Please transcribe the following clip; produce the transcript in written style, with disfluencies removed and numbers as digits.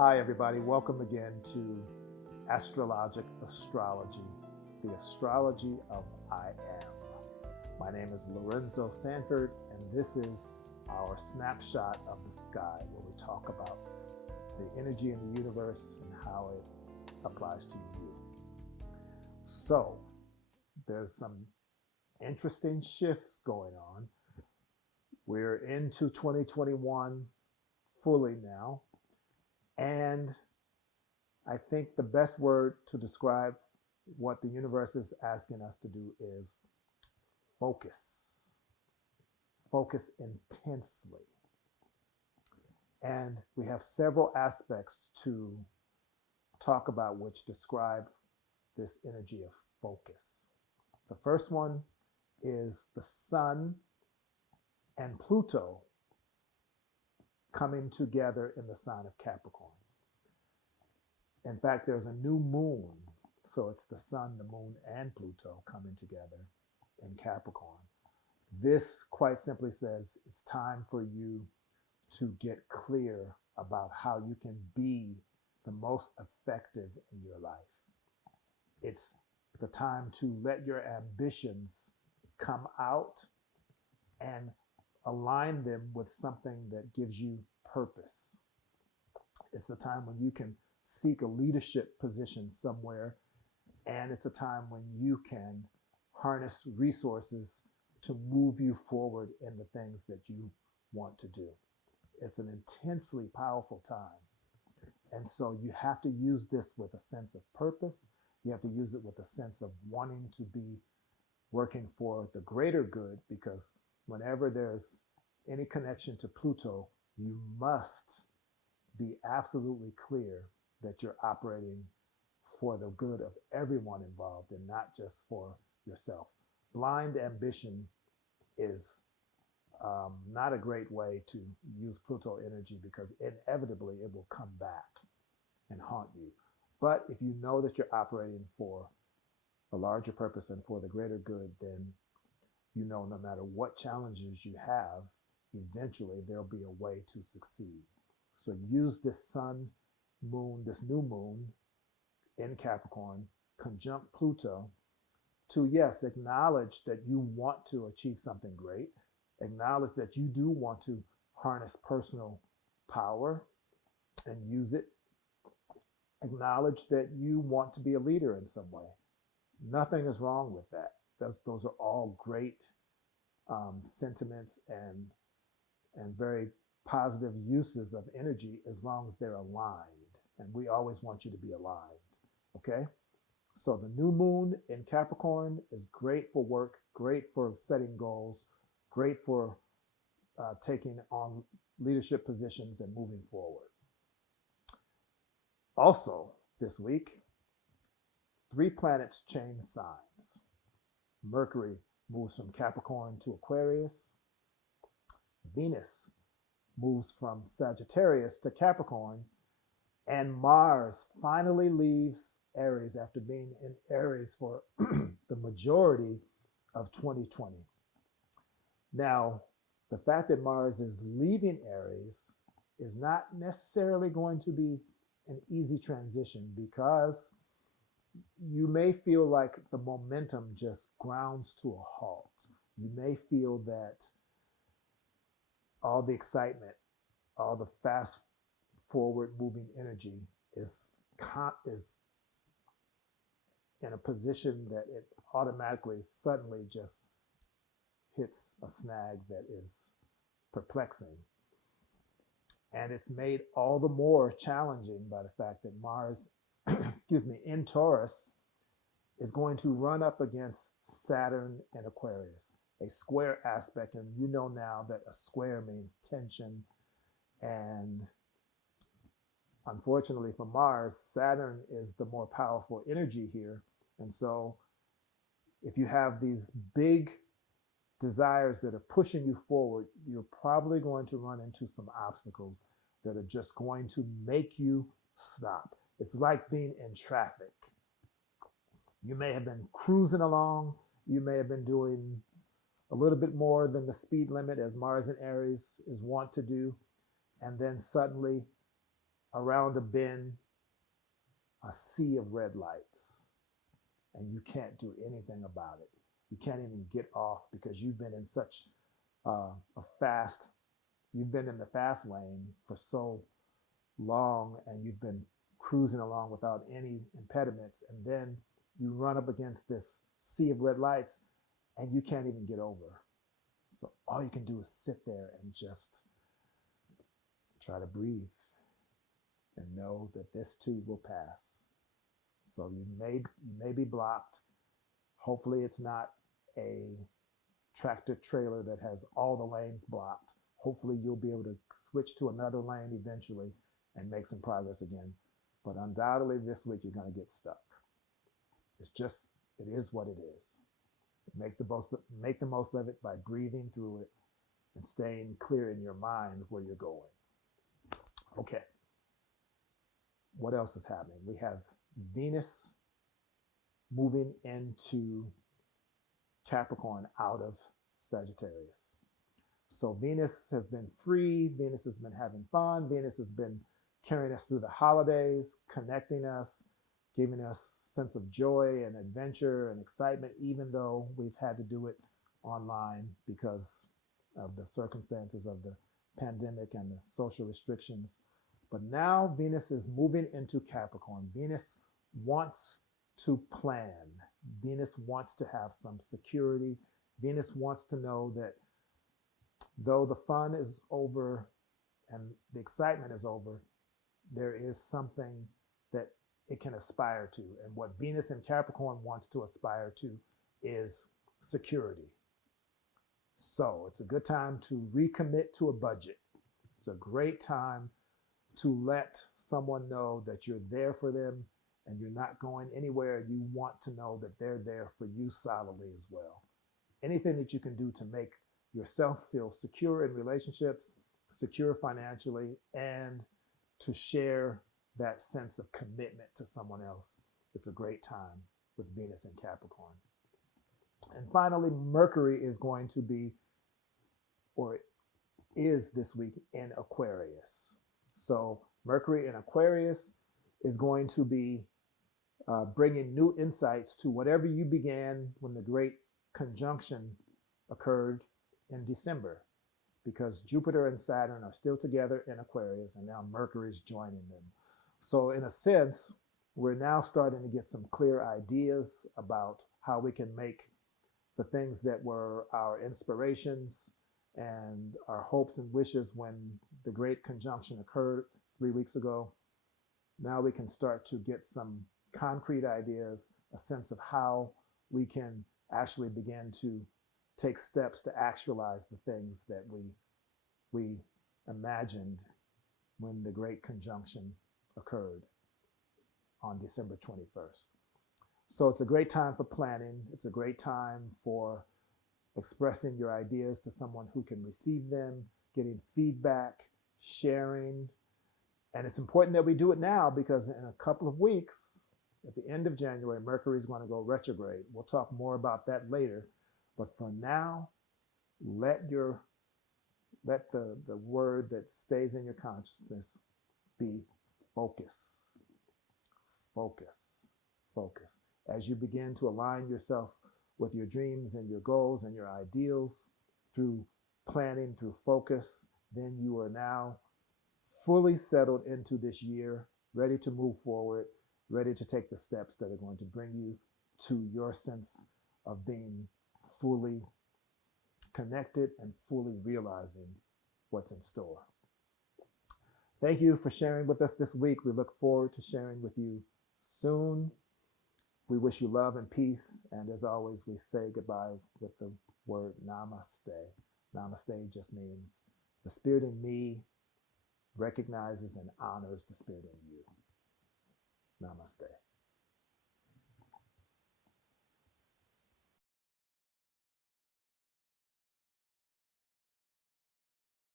Hi, everybody. Welcome again to Astrology, the astrology of I am. My name is Lorenzo Sanford, and this is our snapshot of the sky, where we talk about the energy in the universe and how it applies to you. So, there's some interesting shifts going on. We're into 2021 fully now. And I think the best word to describe what the universe is asking us to do is focus. Focus intensely. And we have several aspects to talk about which describe this energy of focus. The first one is the Sun and Pluto coming together in the sign of Capricorn. In fact, there's a new moon, so it's the Sun, the Moon, and Pluto coming together in Capricorn. This quite simply says it's time for you to get clear about how you can be the most effective in your life. It's the time to let your ambitions come out and align them with something that gives you purpose. It's the time when you can seek a leadership position somewhere, and it's a time when you can harness resources to move you forward in the things that you want to do. It's an intensely powerful time. And so you have to use this with a sense of purpose. You have to use it with a sense of wanting to be working for the greater good, because whenever there's any connection to Pluto, you must be absolutely clear that you're operating for the good of everyone involved and not just for yourself. Blind ambition is not a great way to use Pluto energy, because inevitably it will come back and haunt you. But if you know that you're operating for a larger purpose and for the greater good, then you know no matter what challenges you have, eventually there'll be a way to succeed. So use this Sun, Moon, this new moon in Capricorn, conjunct Pluto, to, yes, acknowledge that you want to achieve something great, acknowledge that you do want to harness personal power and use it, acknowledge that you want to be a leader in some way. Nothing is wrong with that. Those are all great sentiments and very positive uses of energy, as long as they're aligned. And we always want you to be aligned. Okay? So the new moon in Capricorn is great for work, great for setting goals, great for taking on leadership positions and moving forward. Also, this week, 3 planets change signs. Mercury moves from Capricorn to Aquarius. Venus moves from Sagittarius to Capricorn. And Mars finally leaves Aries after being in Aries for the majority of 2020. Now, the fact that Mars is leaving Aries is not necessarily going to be an easy transition, because you may feel like the momentum just grounds to a halt. You may feel that all the excitement, all the fast forward moving energy is in a position that it automatically, suddenly just hits a snag that is perplexing. And it's made all the more challenging by the fact that Mars, in Taurus, is going to run up against Saturn and Aquarius, a square aspect. And you know now that a square means tension. And unfortunately for Mars, Saturn is the more powerful energy here. And so if you have these big desires that are pushing you forward, you're probably going to run into some obstacles that are just going to make you stop. It's like being in traffic. You may have been cruising along. You may have been doing a little bit more than the speed limit, as Mars and Aries is wont to do. And then suddenly around a bend, a sea of red lights, and you can't do anything about it. You can't even get off because you've been in such a fast, you've been in the fast lane for so long, and you've been cruising along without any impediments, and then you run up against this sea of red lights and you can't even get over. So all you can do is sit there and just try to breathe and know that this too will pass. So you may be blocked. Hopefully it's not a tractor trailer that has all the lanes blocked. Hopefully you'll be able to switch to another lane eventually and make some progress again. But undoubtedly this week you're going to get stuck. It is what it is. Make the most of it by breathing through it and staying clear in your mind where you're going. Okay. What else is happening? We have Venus moving into Capricorn out of Sagittarius. So Venus has been free. Venus has been having fun. Venus has been carrying us through the holidays, connecting us, giving us a sense of joy and adventure and excitement, even though we've had to do it online because of the circumstances of the pandemic and the social restrictions. But now Venus is moving into Capricorn. Venus wants to plan. Venus wants to have some security. Venus wants to know that though the fun is over and the excitement is over, there is something that it can aspire to. And what Venus in Capricorn wants to aspire to is security. So it's a good time to recommit to a budget. It's a great time to let someone know that you're there for them and you're not going anywhere. You want to know that they're there for you solidly as well. Anything that you can do to make yourself feel secure in relationships, secure financially, and to share that sense of commitment to someone else. It's a great time with Venus in Capricorn. And finally, Mercury is going to be, or is this week, in Aquarius. So Mercury in Aquarius is going to be bringing new insights to whatever you began when the great conjunction occurred in December, because Jupiter and Saturn are still together in Aquarius, and now Mercury is joining them. So in a sense, we're now starting to get some clear ideas about how we can make the things that were our inspirations and our hopes and wishes when the great conjunction occurred 3 weeks ago. Now we can start to get some concrete ideas, a sense of how we can actually begin to take steps to actualize the things that we imagined when the great conjunction occurred on December 21st. So it's a great time for planning. It's a great time for expressing your ideas to someone who can receive them, getting feedback, sharing. And it's important that we do it now because in a couple of weeks, at the end of January, Mercury is going to go retrograde. We'll talk more about that later. But for now, let the word that stays in your consciousness be focus. Focus. Focus. As you begin to align yourself with your dreams and your goals and your ideals through planning, through focus, then you are now fully settled into this year, ready to move forward, ready to take the steps that are going to bring you to your sense of being fully connected and fully realizing what's in store. Thank you for sharing with us this week. We look forward to sharing with you soon. We wish you love and peace. And as always, we say goodbye with the word namaste. Namaste just means the spirit in me recognizes and honors the spirit in you. Namaste.